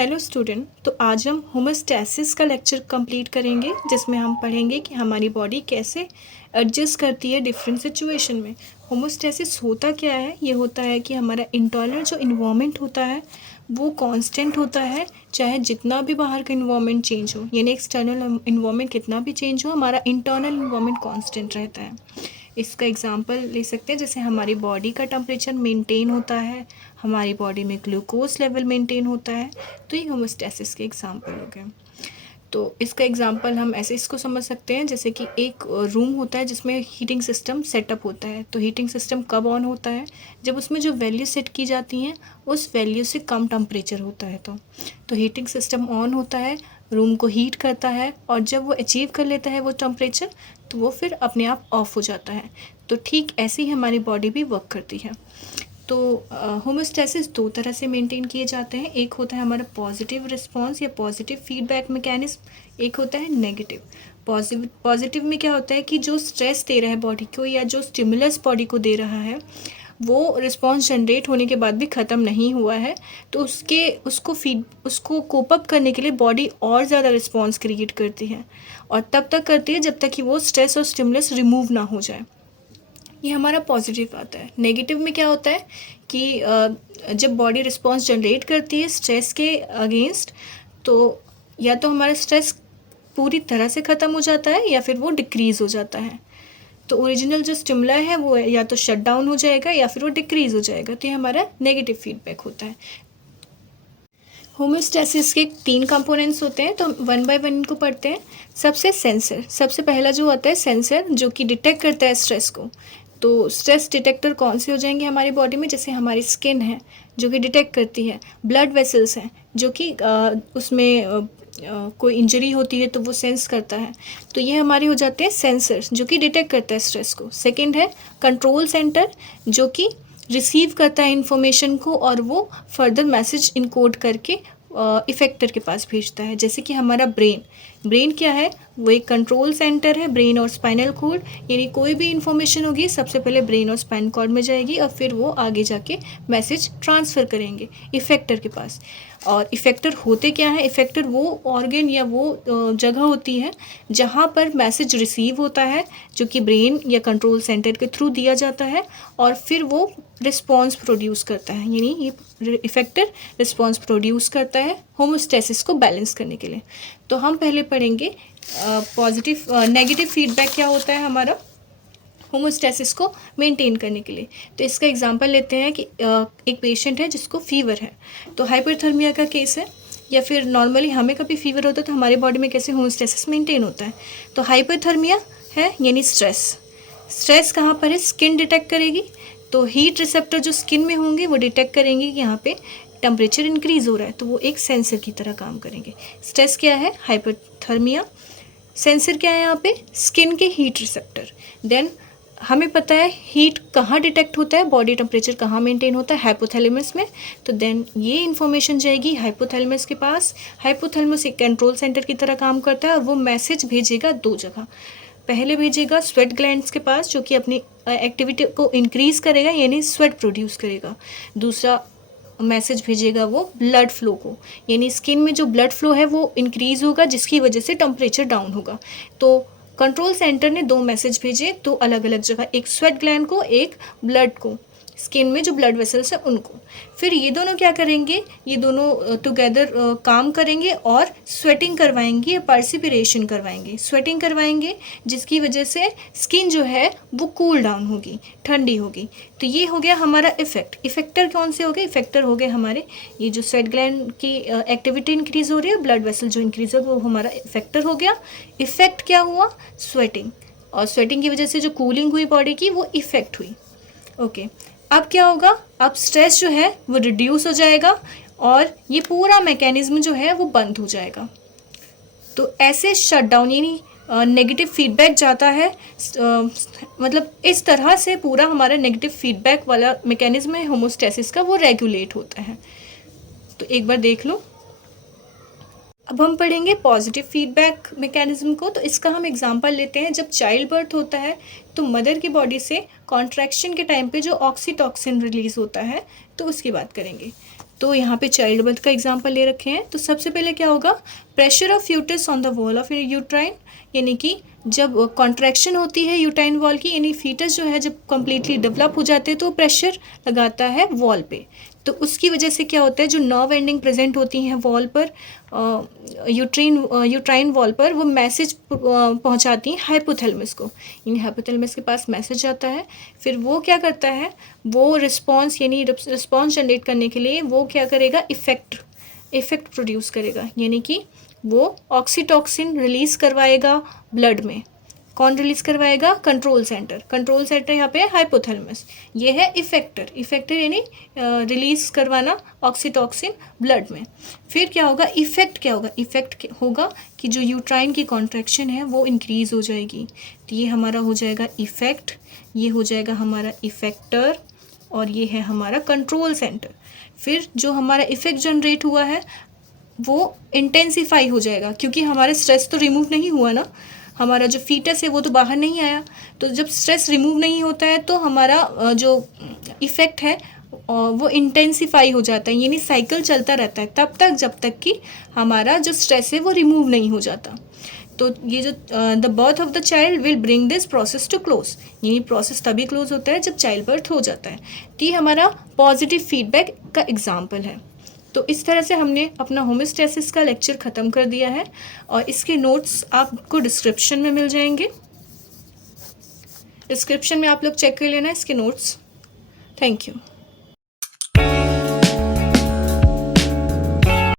Hello student. तो आज हम होमोस्टैसिस का लेक्चर कंप्लीट करेंगे, जिसमें हम पढ़ेंगे कि हमारी बॉडी कैसे एडजस्ट करती है डिफरेंट सिचुएशन में। होमोस्टैसिस होता क्या है? ये होता है कि हमारा इंटरनल जो इन्वायरमेंट होता है वो कांस्टेंट होता है, चाहे जितना भी बाहर का इन्वायरमेंट चेंज हो, यानी एक्सटर्नल इन्वायरमेंट कितना भी चेंज हो, हमारा इंटरनल इन्वायरमेंट कांस्टेंट रहता है। इसका एग्जांपल ले सकते हैं, जैसे हमारी बॉडी का टेम्परेचर मेंटेन होता है, हमारी बॉडी में ग्लूकोज लेवल मेंटेन होता है। तो ये होमोस्टैसिस के एग्जांपल हो गए। तो इसका एग्जांपल हम ऐसे इसको समझ सकते हैं, जैसे कि एक रूम होता है जिसमें हीटिंग सिस्टम सेटअप होता है। तो हीटिंग सिस्टम कब ऑन होता है? जब उसमें जो वैल्यू सेट की जाती हैं उस वैल्यू से कम टेम्परेचर होता है। तो हीटिंग सिस्टम ऑन होता है, रूम को हीट करता है, और जब वो अचीव कर लेता है वो टेम्परेचर, तो वो फिर अपने आप ऑफ हो जाता है। तो ठीक ऐसे ही हमारी बॉडी भी वर्क करती है। तो होमोस्टैसिस दो तरह से मेंटेन किए जाते हैं। एक होता है हमारा पॉजिटिव रिस्पांस या पॉजिटिव फीडबैक मैकेनिज्म, एक होता है नेगेटिव। पॉजिटिव में क्या होता है कि जो स्ट्रेस दे रहा है बॉडी को या जो स्टिमुलस बॉडी को दे रहा है वो रिस्पांस जनरेट होने के बाद भी ख़त्म नहीं हुआ है, तो उसको कोप अप करने के लिए बॉडी और ज़्यादा रिस्पांस क्रिएट करती है, और तब तक करती है जब तक कि वो स्ट्रेस और स्टिमुलस रिमूव ना हो जाए। ये हमारा पॉजिटिव आता है। नेगेटिव में क्या होता है कि जब बॉडी रिस्पांस जनरेट करती है स्ट्रेस के अगेंस्ट, तो या तो हमारा स्ट्रेस पूरी तरह से ख़त्म हो जाता है या फिर वो डिक्रीज़ हो जाता है। तो ओरिजिनल जो स्टिमुला है वो या तो शट डाउन हो जाएगा या फिर वो डिक्रीज़ हो जाएगा। तो ये हमारा नेगेटिव फीडबैक होता है। होम्योस्टैसिस के 3 कंपोनेंट्स होते हैं, तो हम वन बाय वन इनको पढ़ते हैं। सबसे पहला जो होता है सेंसर, जो कि डिटेक्ट करता है स्ट्रेस को। तो स्ट्रेस डिटेक्टर कौन से हो जाएंगे हमारी बॉडी में? जैसे हमारी स्किन है जो कि डिटेक्ट करती है, ब्लड वेसल्स हैं जो कि उसमें कोई इंजरी होती है तो वो सेंस करता है। तो ये हमारे हो जाते हैं सेंसर्स जो कि डिटेक्ट करता है स्ट्रेस को। सेकेंड है कंट्रोल सेंटर, जो कि रिसीव करता है इन्फॉर्मेशन को और वो फर्दर मैसेज इनकोड करके इफेक्टर के पास भेजता है। जैसे कि हमारा ब्रेन क्या है? वो एक कंट्रोल सेंटर है। ब्रेन और स्पाइनल कॉर्ड, यानी कोई भी इंफॉर्मेशन होगी सबसे पहले ब्रेन और स्पाइनल कॉर्ड में जाएगी और फिर वो आगे जाके मैसेज ट्रांसफ़र करेंगे इफेक्टर के पास। और इफेक्टर होते क्या है? इफेक्टर वो ऑर्गन या वो जगह होती है जहाँ पर मैसेज रिसीव होता है, जो कि ब्रेन या कंट्रोल सेंटर के थ्रू दिया जाता है, और फिर वो रिस्पॉन्स प्रोड्यूस करता है, यानी ये इफेक्टर रिस्पॉन्स प्रोड्यूस करता है होमोस्टैसिस को बैलेंस करने के लिए। तो हम पहले पढ़ेंगे नेगेटिव फीडबैक क्या होता है हमारा होमोस्टैसिस को मेंटेन करने के लिए। तो इसका एग्जांपल लेते हैं कि एक पेशेंट है जिसको फीवर है, तो हाइपरथर्मिया का केस है, या फिर नॉर्मली हमें कभी फीवर होता है तो हमारे बॉडी में कैसे होमोस्टैसिस मेंटेन होता है। तो हाइपरथर्मिया है यानी स्ट्रेस कहाँ पर है? स्किन डिटेक्ट करेगी। तो हीट रिसेप्टर जो स्किन में होंगे वो डिटेक्ट करेंगे कि यहाँ पे टेम्परेचर इंक्रीज़ हो रहा है, तो वो एक सेंसर की तरह काम करेंगे। स्ट्रेस क्या है? हाइपरथर्मिया। सेंसर क्या है यहाँ पे? स्किन के हीट रिसेप्टर। देन हमें पता है हीट कहाँ डिटेक्ट होता है, बॉडी टेम्परेचर कहाँ मेंटेन होता है? हाइपोथैलेमस में। तो देन ये इन्फॉर्मेशन जाएगी हाइपोथैलेमस के पास। हाइपोथैलेमस एक कंट्रोल सेंटर की तरह काम करता है और वो मैसेज भेजेगा 2 जगह। पहले भेजेगा स्वेट ग्लैंड्स के पास, जो कि अपनी एक्टिविटी को इंक्रीज़ करेगा, यानी स्वेट प्रोड्यूस करेगा। दूसरा मैसेज भेजेगा वो ब्लड फ्लो को, यानी स्किन में जो ब्लड फ्लो है वो इंक्रीज़ होगा, जिसकी वजह से टेम्परेचर डाउन होगा। तो कंट्रोल सेंटर ने 2 मैसेज भेजे, 2 अलग अलग जगह, एक स्वेट ग्लैंड को, एक ब्लड को, स्किन में जो ब्लड वेसल्स है उनको। फिर ये दोनों क्या करेंगे? ये दोनों टुगेदर काम करेंगे और स्वेटिंग करवाएंगे या पर्सिपिरेशन करवाएंगे। स्वेटिंग करवाएंगे जिसकी वजह से स्किन जो है वो कूल डाउन होगी, ठंडी होगी। तो ये हो गया हमारा इफेक्टर कौन से हो गए? इफेक्टर हो गए हमारे ये जो स्वेट ग्लैंड की एक्टिविटी इंक्रीज़ हो रही है, ब्लड वेसल जो इंक्रीज़ हो, वो हमारा इफेक्टर हो गया। इफेक्ट क्या हुआ? स्वेटिंग, और स्वेटिंग की वजह से जो कूलिंग हुई बॉडी की वो इफेक्ट हुई। ओके, अब क्या होगा? अब स्ट्रेस जो है वो रिड्यूस हो जाएगा और ये पूरा मैकेनिज्म जो है वो बंद हो जाएगा। तो ऐसे शट डाउन यानी नेगेटिव फीडबैक जाता है, मतलब इस तरह से पूरा हमारा नेगेटिव फीडबैक वाला मैकेनिज्म है होमोस्टैसिस का, वो रेगुलेट होता है। तो एक बार देख लो। अब हम पढ़ेंगे पॉजिटिव फीडबैक मैकेनिज्म को। तो इसका हम एग्जांपल लेते हैं, जब चाइल्ड बर्थ होता है तो मदर की बॉडी से कॉन्ट्रैक्शन के टाइम पे जो ऑक्सीटॉक्सिन रिलीज होता है, तो उसकी बात करेंगे। तो यहाँ पे चाइल्ड बर्थ का एग्जांपल ले रखे हैं। तो सबसे पहले क्या होगा, pressure of uterus on the wall of uterine, यानी कि जब कॉन्ट्रैक्शन होती है यूटाइन वॉल की, यानी फीटस जो है जब कम्प्लीटली डेवलप हो जाते हैं तो प्रेशर लगाता है वॉल पे। तो उसकी वजह से क्या होता है, जो नर्व एंडिंग प्रेजेंट होती हैं वॉल पर, यूट्राइन वॉल पर, वो मैसेज पहुंचाती हैं हाइपोथैलेमस को। यानी हाइपोथैलेमस के पास मैसेज आता है, फिर वो क्या करता है, वो रिस्पॉन्स यानी रिस्पॉन्स जनरेट करने के लिए वो क्या करेगा, इफेक्ट प्रोड्यूस करेगा, यानी कि वो ऑक्सीटॉक्सिन रिलीज करवाएगा ब्लड में। कौन रिलीज करवाएगा, कंट्रोल सेंटर यहाँ पे है हाइपोथैलेमस, ये है इफेक्टर यानी रिलीज करवाना ऑक्सीटॉक्सिन ब्लड में। फिर क्या होगा, इफेक्ट होगा कि जो यूट्राइन की कॉन्ट्रैक्शन है वो इंक्रीज हो जाएगी। तो ये हमारा हो जाएगा इफेक्ट, ये हो जाएगा हमारा इफेक्टर, और ये है हमारा कंट्रोल सेंटर। फिर जो हमारा इफेक्ट जनरेट हुआ है वो इंटेंसिफाई हो जाएगा, क्योंकि हमारे स्ट्रेस तो रिमूव नहीं हुआ ना, हमारा जो फीटस है वो तो बाहर नहीं आया। तो जब स्ट्रेस रिमूव नहीं होता है तो हमारा जो इफ़ेक्ट है वो इंटेंसिफाई हो जाता है, यानी साइकिल चलता रहता है तब तक जब तक कि हमारा जो स्ट्रेस है वो रिमूव नहीं हो जाता। तो ये जो the birth of the child will bring this process to close, यानी प्रोसेस तभी क्लोज होता है जब चाइल्ड बर्थ हो जाता है। तो ये हमारा पॉजिटिव फीडबैक का एग्जाम्पल है। तो इस तरह से हमने अपना होमियोस्टेसिस का लेक्चर ख़त्म कर दिया है, और इसके नोट्स आपको डिस्क्रिप्शन में मिल जाएंगे। डिस्क्रिप्शन में आप लोग चेक कर लेना इसके नोट्स। Thank you.